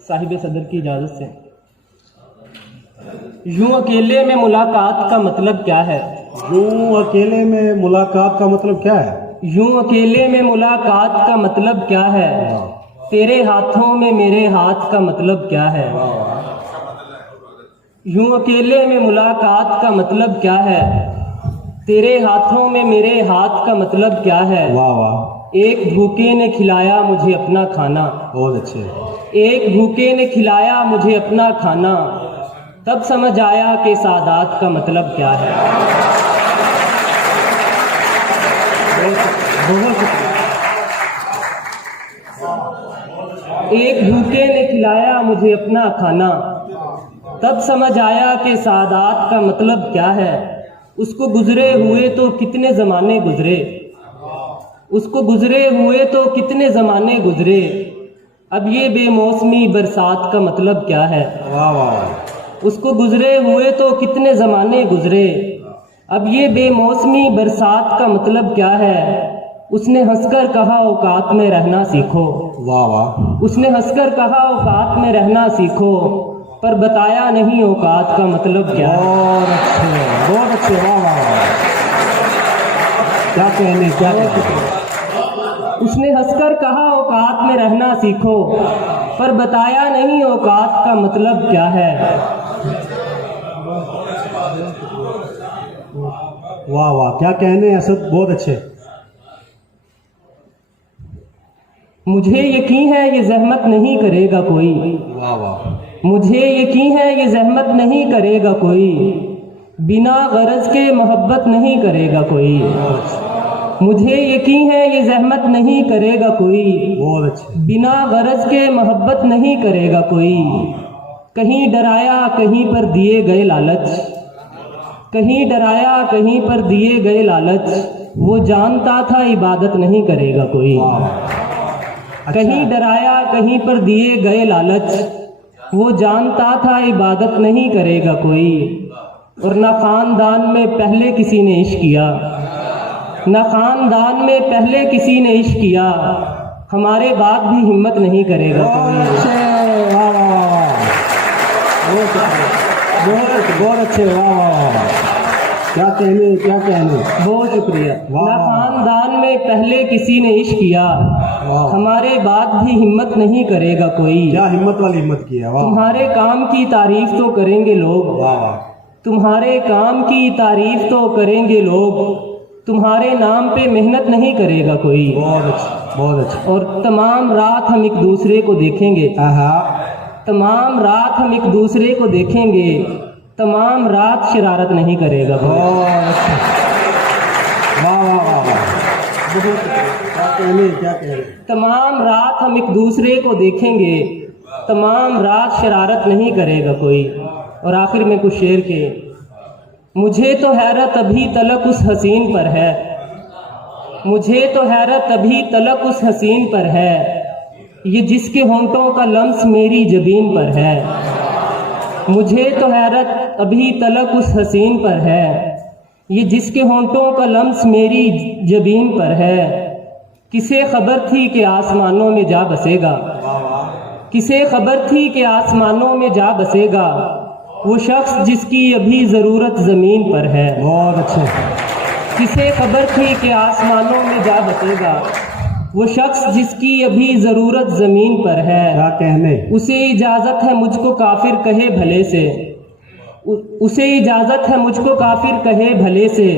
साहिब सदर की इजाज़त से। यूं अकेले में मुलाकात का मतलब क्या है? यूं अकेले में मुलाकात का मतलब क्या है? यूं अकेले में मुलाकात का मतलब क्या है? तेरे हाथों में मेरे हाथ का मतलब क्या है? यूं अकेले में मुलाकात का मतलब क्या है? तेरे हाथों में मेरे हाथ का मतलब क्या है? वाह वाह, एक भूखे ने खिलाया मुझे अपना खाना। बहुत अच्छे। एक भूखे ने खिलाया मुझे अपना खाना, तब समझ आया कि सादात का मतलब क्या है। बहुत एक भूखे ने खिलाया मुझे अपना खाना, तब समझ आया कि सादात का मतलब क्या है। उसको गुजरे हुए तो कितने ज़माने गुजरे, उसको गुजरे हुए तो कितने ज़माने गुजरे, अब ये बेमौसमी बरसात का मतलब क्या है। वाह वाह, उसको गुजरे हुए तो कितने ज़माने गुजरे, अब ये बेमौसमी बरसात का मतलब क्या है। उसने हंसकर कहा औकात में रहना सीखो। वाह वाह, उसने हंसकर कहा औकात में रहना सीखो, पर बताया नहीं औकात का मतलब क्या है। बहुत अच्छे, बहुत अच्छे। वाह वाह वाह, क्या कहने, क्या कहने। उसने हंसकर कहा औकात में रहना सीखो, पर बताया नहीं औकात का मतलब क्या है। वाह वाह, क्या कहने असद, बहुत अच्छे। मुझे यकीन है ये जहमत नहीं करेगा कोई। वाह वाह, मुझे यकीन है ये जहमत नहीं करेगा कोई, बिना गरज के मोहब्बत नहीं करेगा कोई। मुझे यकीन है ये जहमत नहीं करेगा कोई, बहुत अच्छे। बिना गरज के मोहब्बत नहीं करेगा कोई। कहीं डराया कहीं पर दिए गए लालच, कहीं डराया कहीं पर दिए गए लालच, वो जानता था इबादत नहीं करेगा कोई। कहीं डराया कहीं पर दिए गए लालच, वो जानता था इबादत नहीं करेगा कोई। और न खानदान में पहले किसी ने इश्क किया, न खानदान में पहले किसी ने इश्क किया, हमारे बाद भी हिम्मत नहीं करेगा कोई। वाह वाह वाह वाह, बहुत अच्छे। वाह वाह वाह, क्या कहने, क्या कहने। बहुत शुक्रिया। वाह। न खानदान में पहले किसी ने इश्क किया, वाह, हमारे बाद भी हिम्मत नहीं करेगा कोई। क्या हिम्मत वाली हिम्मत की है। वाह, तुम्हारे काम की तारीफ तो करेंगे लोग, वाह वाह, तुम्हारे काम की तारीफ तो करेंगे लोग, तुम्हारे नाम पे मेहनत नहीं करेगा कोई। बहुत अच्छे, बहुत अच्छे। और तमाम रात हम एक दूसरे को देखेंगे, आहा, तमाम रात हम एक दूसरे को देखेंगे, तमाम रात शरारत नहीं करेगा कोई। बहुत अच्छे। वाह वाह वाह वाह, क्या कहने, क्या कहने। तमाम रात हम एक दूसरे को देखेंगे, तमाम रात शरारत नहीं करेगा कोई। और आखिर में कुछ शेर के। मुझे तो हैरत अभी तलक उस हसीन पर है, मुझे तो हैरत अभी तलक उस हसीन पर है, ये जिसके होंठों का लम्स मेरी जबीन पर है। मुझे तो हैरत अभी तलक उस हसीन पर है, ये जिसके होंठों का लम्स मेरी जबीन पर है। किसे खबर थी कि आसमानों में जा बसेगा, किसे खबर थी कि आसमानों में जा बसेगा, वो शख्स जिसकी अभी ज़रूरत ज़मीन पर है। बहुत अच्छे। किसे खबर थी कि आसमानों में जा बसेगा, वो शख्स जिसकी अभी ज़रूरत ज़मीन पर है। क्या कहने। उसे इजाज़त है मुझको काफिर कहे भले से, उसे इजाज़त है मुझको काफिर कहे भले से,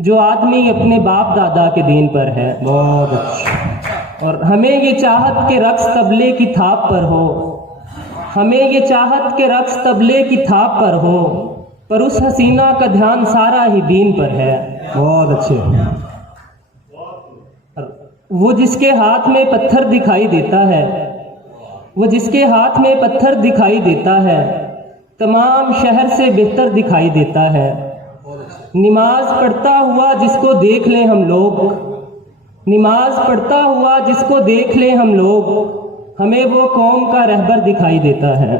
जो आदमी अपने बाप दादा के दीन पर है। बहुत अच्छे। और हमें ये चाहत के रक्स तबले की थाप पर हो, हमें ये चाहत के रक्स तबले की थाप पर हो, पर उस हसीना का ध्यान सारा ही दीन पर है। बहुत अच्छे। वो जिसके हाथ में पत्थर दिखाई देता है, वो जिसके हाथ में पत्थर दिखाई देता है, तमाम शहर से बेहतर दिखाई देता है। नमाज पढ़ता हुआ जिसको देख लें हम लोग, नमाज पढ़ता हुआ जिसको देख लें हम लोग, हमें वो कौम का रहबर दिखाई देता है।